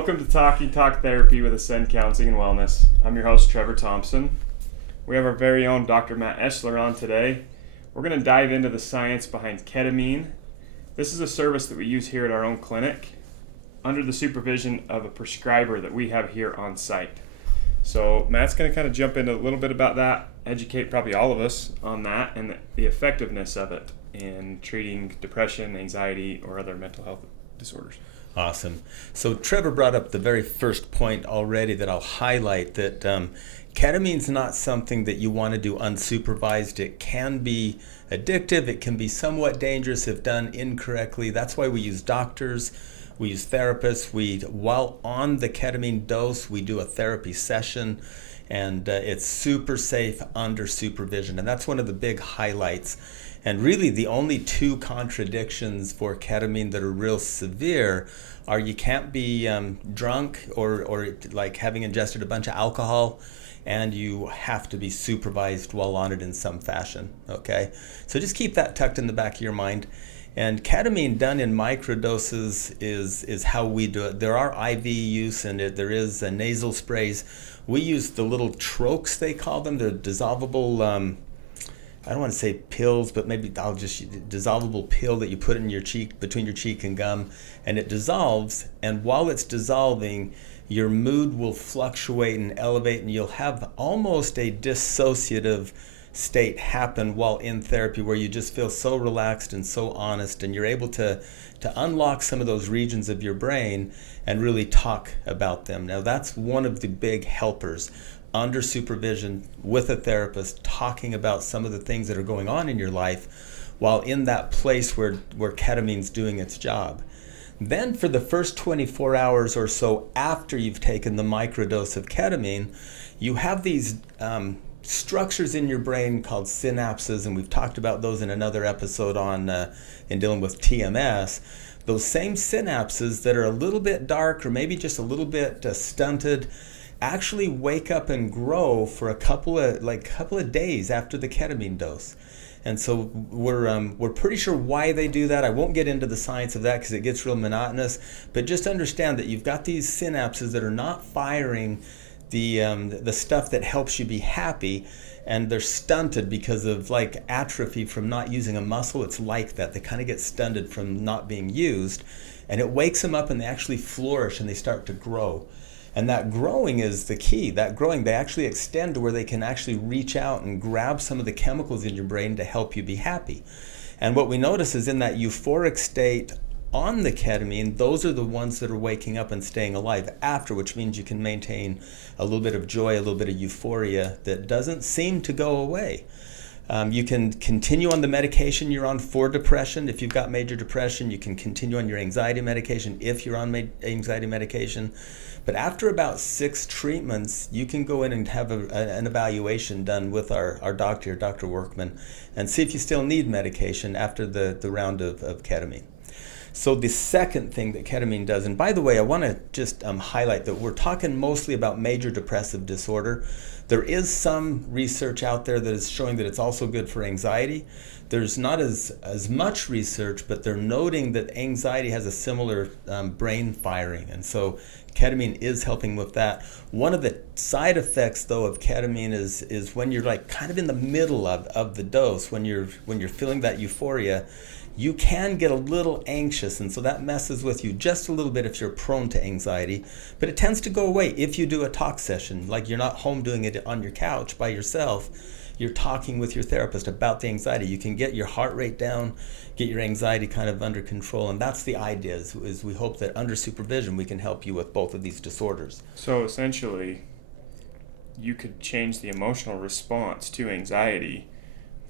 Welcome to Talking Talk Therapy with Ascend Counseling and Wellness. I'm your host, Trevor Thompson. We have our very own Dr. Matt Eschler on today. We're going to dive into the science behind ketamine. This is a service that we use here at our own clinic under the supervision of a prescriber that we have here on site. So Matt's going to kind of jump into a little bit about that, educate probably all of us on that and the effectiveness of it in treating depression, anxiety, or other mental health disorders. Awesome. So Trevor brought up the very first point already that I'll highlight, that ketamine's not something that you want to do unsupervised. It can be addictive. It can be somewhat dangerous if done incorrectly. That's why we use doctors. We use therapists. While on the ketamine dose, we do a therapy session, and it's super safe under supervision. And that's one of the big highlights. And really the only two contradictions for ketamine that are real severe are you can't be drunk or like having ingested a bunch of alcohol, and you have to be supervised while on it in some fashion, okay? So just keep that tucked in the back of your mind. And ketamine done in microdoses is how we do it. There are IV use and there is nasal sprays. We use the little troches, they call them, the dissolvable, I don't want to say pills, but maybe I'll just dissolvable pill that you put in your cheek, between your cheek and gum, and it dissolves. And while it's dissolving, your mood will fluctuate and elevate, and you'll have almost a dissociative state happen while in therapy, where you just feel so relaxed and so honest, and you're able to unlock some of those regions of your brain and really talk about them. Now, that's one of the big helpers. Under supervision with a therapist, talking about some of the things that are going on in your life while in that place where ketamine's doing its job. Then for the first 24 hours or so after you've taken the microdose of ketamine, you have these structures in your brain called synapses, and we've talked about those in another episode on in dealing with TMS. Those same synapses that are a little bit dark or maybe just a little bit stunted actually wake up and grow for a couple of days after the ketamine dose. And so we're pretty sure why they do that. I won't get into the science of that because it gets real monotonous, but just understand that you've got these synapses that are not firing the stuff that helps you be happy, and they're stunted because of like atrophy from not using a muscle. It's like that. They kind of get stunted from not being used, and it wakes them up and they actually flourish and they start to grow. And that growing is the key. That growing, they actually extend to where they can actually reach out and grab some of the chemicals in your brain to help you be happy. And what we notice is in that euphoric state on the ketamine, those are the ones that are waking up and staying alive after, which means you can maintain a little bit of joy, a little bit of euphoria that doesn't seem to go away. You can continue on the medication you're on for depression. If you've got major depression, you can continue on your anxiety medication if you're on anxiety medication. But after about 6 treatments, you can go in and have an evaluation done with our doctor, Dr. Workman, and see if you still need medication after the round of ketamine. So the second thing that ketamine does, and by the way, I want to just highlight that we're talking mostly about major depressive disorder. There is some research out there that is showing that it's also good for anxiety. There's not as much research, but they're noting that anxiety has a similar brain firing, and so ketamine is helping with that. One of the side effects, though, of ketamine is when you're like kind of in the middle of the dose, when you're feeling that euphoria, you can get a little anxious, and so that messes with you just a little bit if you're prone to anxiety. But it tends to go away if you do a talk session, like you're not home doing it on your couch by yourself. You're talking with your therapist about the anxiety. You can get your heart rate down, get your anxiety kind of under control, and that's the idea, is we hope that under supervision we can help you with both of these disorders. So essentially, you could change the emotional response to anxiety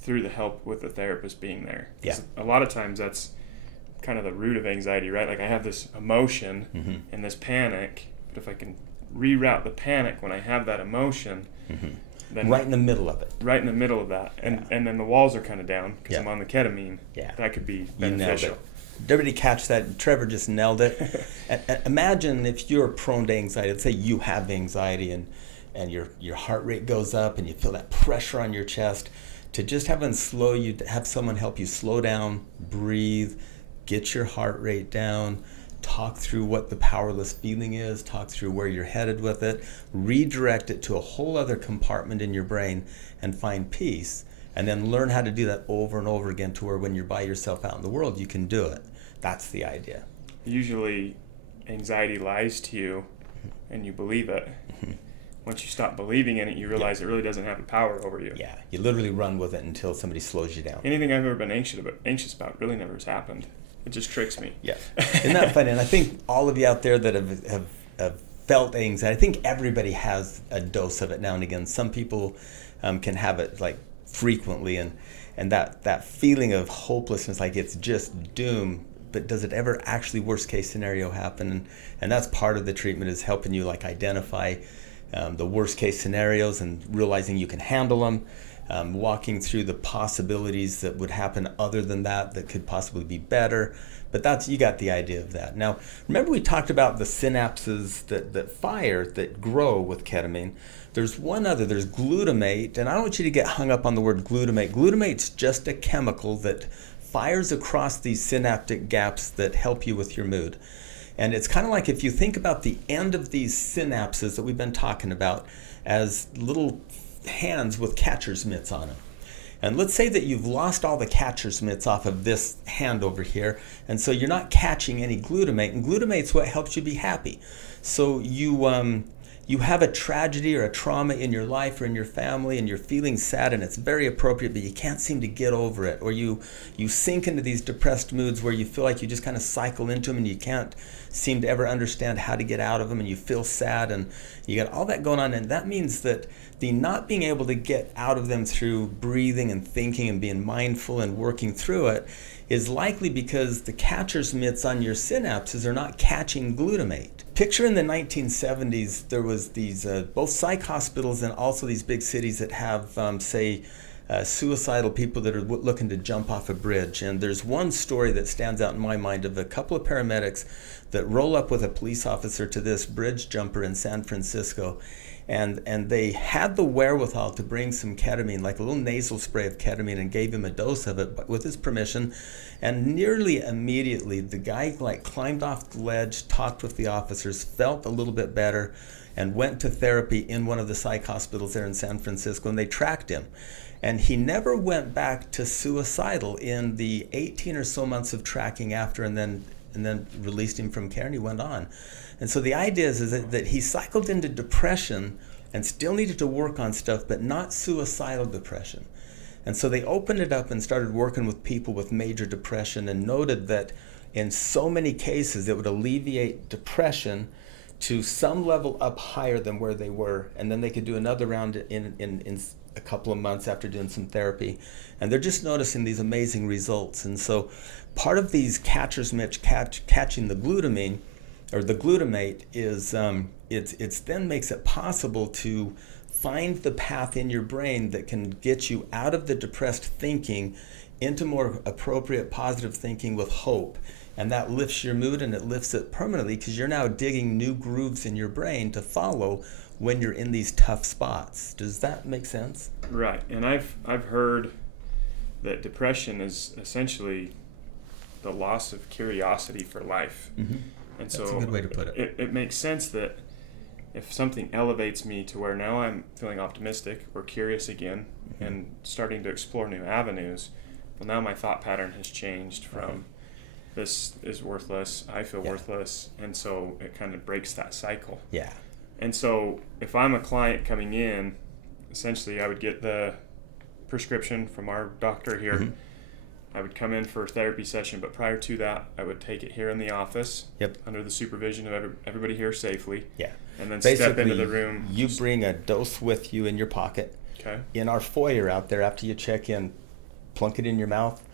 through the help with the therapist being there. Yeah. A lot of times that's kind of the root of anxiety, right? Like I have this emotion and this panic, but if I can reroute the panic when I have that emotion, then right in the middle of it. Right in the middle of that. And then the walls are kind of down because I'm on the ketamine. Yeah. That could be beneficial. You nailed it. Did everybody catch that? Trevor just nailed it. Imagine if you're prone to anxiety. Let's say you have anxiety and your heart rate goes up and you feel that pressure on your chest. To just have someone help you slow down, breathe, get your heart rate down, talk through what the powerless feeling is, talk through where you're headed with it, redirect it to a whole other compartment in your brain and find peace, and then learn how to do that over and over again to where when you're by yourself out in the world, you can do it. That's the idea. Usually anxiety lies to you and you believe it. Once you stop believing in it, you realize it really doesn't have a power over you. Yeah, you literally run with it until somebody slows you down. Anything I've ever been anxious about really never has happened. It just tricks me. Yeah. Isn't that funny? And I think all of you out there that have felt anxiety, I think everybody has a dose of it now and again. Some people can have it like frequently, and that feeling of hopelessness, like it's just doom. But does it ever actually worst case scenario happen? And that's part of the treatment, is helping you like identify the worst case scenarios and realizing you can handle them, walking through the possibilities that would happen other than that could possibly be better. But you got the idea of that. Now, remember we talked about the synapses that fire, that grow with ketamine. There's one other, there's glutamate, and I don't want you to get hung up on the word glutamate. Glutamate's just a chemical that fires across these synaptic gaps that help you with your mood. And it's kind of like if you think about the end of these synapses that we've been talking about as little hands with catcher's mitts on them. And let's say that you've lost all the catcher's mitts off of this hand over here, and so you're not catching any glutamate, and glutamate's what helps you be happy. So you have a tragedy or a trauma in your life or in your family, and you're feeling sad, and it's very appropriate, but you can't seem to get over it. Or you sink into these depressed moods where you feel like you just kind of cycle into them and you can't seem to ever understand how to get out of them, and you feel sad, and you got all that going on. And that means that the not being able to get out of them through breathing and thinking and being mindful and working through it is likely because the catcher's mitts on your synapses are not catching glutamate. Picture in the 1970s, there was these both psych hospitals and also these big cities that have, suicidal people that are looking to jump off a bridge. And there's one story that stands out in my mind of a couple of paramedics that roll up with a police officer to this bridge jumper in San Francisco. And they had the wherewithal to bring some ketamine, like a little nasal spray of ketamine, and gave him a dose of it with his permission. And nearly immediately, the guy climbed off the ledge, talked with the officers, felt a little bit better, and went to therapy in one of the psych hospitals there in San Francisco, and they tracked him. And he never went back to suicidal in the 18 or so months of tracking after, and then released him from care, and he went on. And so the idea is that he cycled into depression and still needed to work on stuff, but not suicidal depression. And so they opened it up and started working with people with major depression, and noted that in so many cases it would alleviate depression to some level up higher than where they were. And then they could do another round in a couple of months after doing some therapy. And they're just noticing these amazing results. And so part of these catcher's mitts catching the glutamine, or the glutamate, is it's then makes it possible to find the path in your brain that can get you out of the depressed thinking into more appropriate positive thinking with hope. And that lifts your mood, and it lifts it permanently, because you're now digging new grooves in your brain to follow when you're in these tough spots. Does that make sense? Right. And I've heard that depression is essentially the loss of curiosity for life. Mm-hmm. And That's so a good way to put it. It makes sense that if something elevates me to where now I'm feeling optimistic or curious again, mm-hmm. and starting to explore new avenues, well, now my thought pattern has changed from this is worthless, I feel worthless, and so it kind of breaks that cycle. Yeah. And so if I'm a client coming in, essentially I would get the prescription from our doctor here. Mm-hmm. I would come in for a therapy session, but prior to that, I would take it here in the office, under the supervision of everybody here safely. Yeah. And then basically, step into the room. You bring a dose with you in your pocket. Okay. In our foyer out there, after you check in, plunk it in your mouth.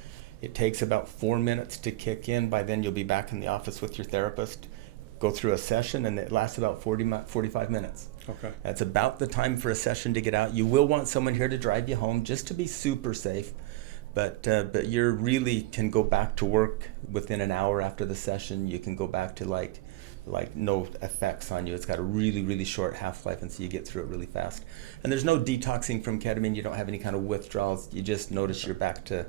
It takes about 4 minutes to kick in. By then, you'll be back in the office with your therapist. Go through a session, and it lasts about 45 minutes. Okay. That's about the time for a session to get out. You will want someone here to drive you home, just to be super safe. But you really can go back to work within an hour after the session. You can go back to like no effects on you. It's got a really, really short half-life, and so you get through it really fast. And there's no detoxing from ketamine. You don't have any kind of withdrawals. You just notice you're back to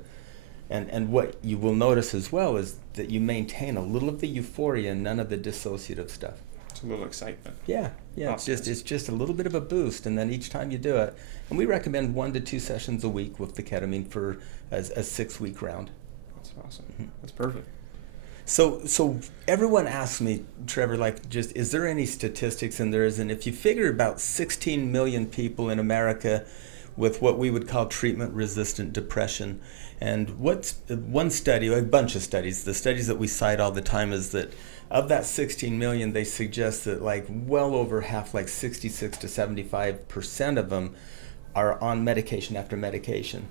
And what you will notice as well is that you maintain a little of the euphoria and none of the dissociative stuff. It's a little excitement. Yeah, Awesome. it's just a little bit of a boost, and then each time you do it, and we recommend 1 to 2 sessions a week with the ketamine for a 6-week round. That's awesome. That's perfect. So everyone asks me, Trevor, like, just is there any statistics? And there is, and if you figure about 16 million people in America with what we would call treatment-resistant depression, and what's one study, a bunch of studies, the studies that we cite all the time is that of that 16 million, they suggest that like well over half, like 66 to 75% of them are on medication after medication.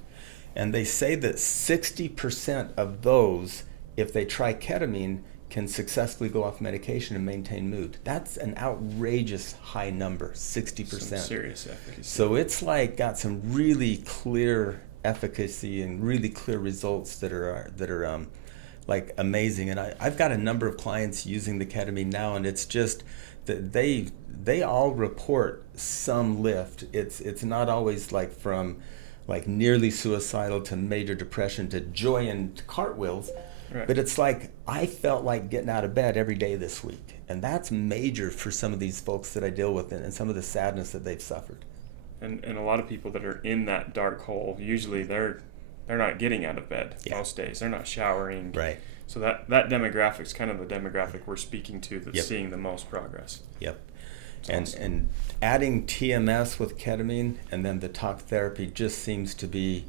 And they say that 60% of those, if they try ketamine, can successfully go off medication and maintain mood. That's an outrageous high number, 60%. Some serious efficacy. So it's like got some really clear efficacy and really clear results that are like amazing. And I've got a number of clients using the ketamine now, and it's just that they all report some lift. It's not always like from like nearly suicidal to major depression to joy and cartwheels. Right. But it's like, I felt like getting out of bed every day this week. And that's major for some of these folks that I deal with and some of the sadness that they've suffered. And a lot of people that are in that dark hole, usually they're not getting out of bed most days. They're not showering. Right. So that demographic's kind of the demographic we're speaking to that's Yep. seeing the most progress. Yep. That's awesome. And adding TMS with ketamine and then the talk therapy just seems to be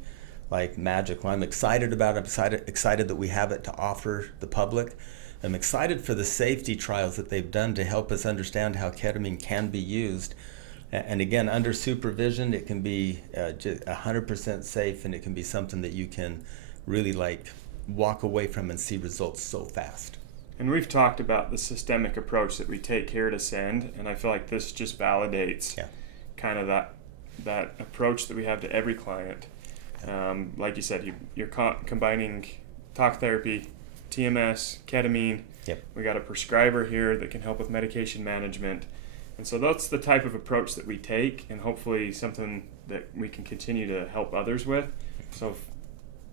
like magical. I'm excited about it. I'm excited that we have it to offer the public. I'm excited for the safety trials that they've done to help us understand how ketamine can be used. And again, under supervision, it can be just 100% safe, and it can be something that you can really like walk away from and see results so fast. And we've talked about the systemic approach that we take here at Ascend, and I feel like this just validates kind of that approach that we have to every client. Like you said, you're combining talk therapy, TMS, ketamine. Yep. We got a prescriber here that can help with medication management. And so that's the type of approach that we take, and hopefully something that we can continue to help others with. So if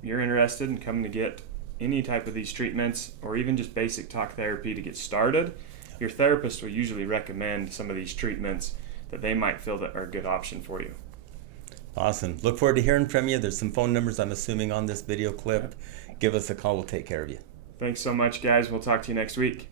you're interested in coming to get any type of these treatments or even just basic talk therapy to get started, your therapist will usually recommend some of these treatments that they might feel that are a good option for you. Awesome. Look forward to hearing from you. There's some phone numbers, I'm assuming, on this video clip. Give us a call. We'll take care of you. Thanks so much, guys. We'll talk to you next week.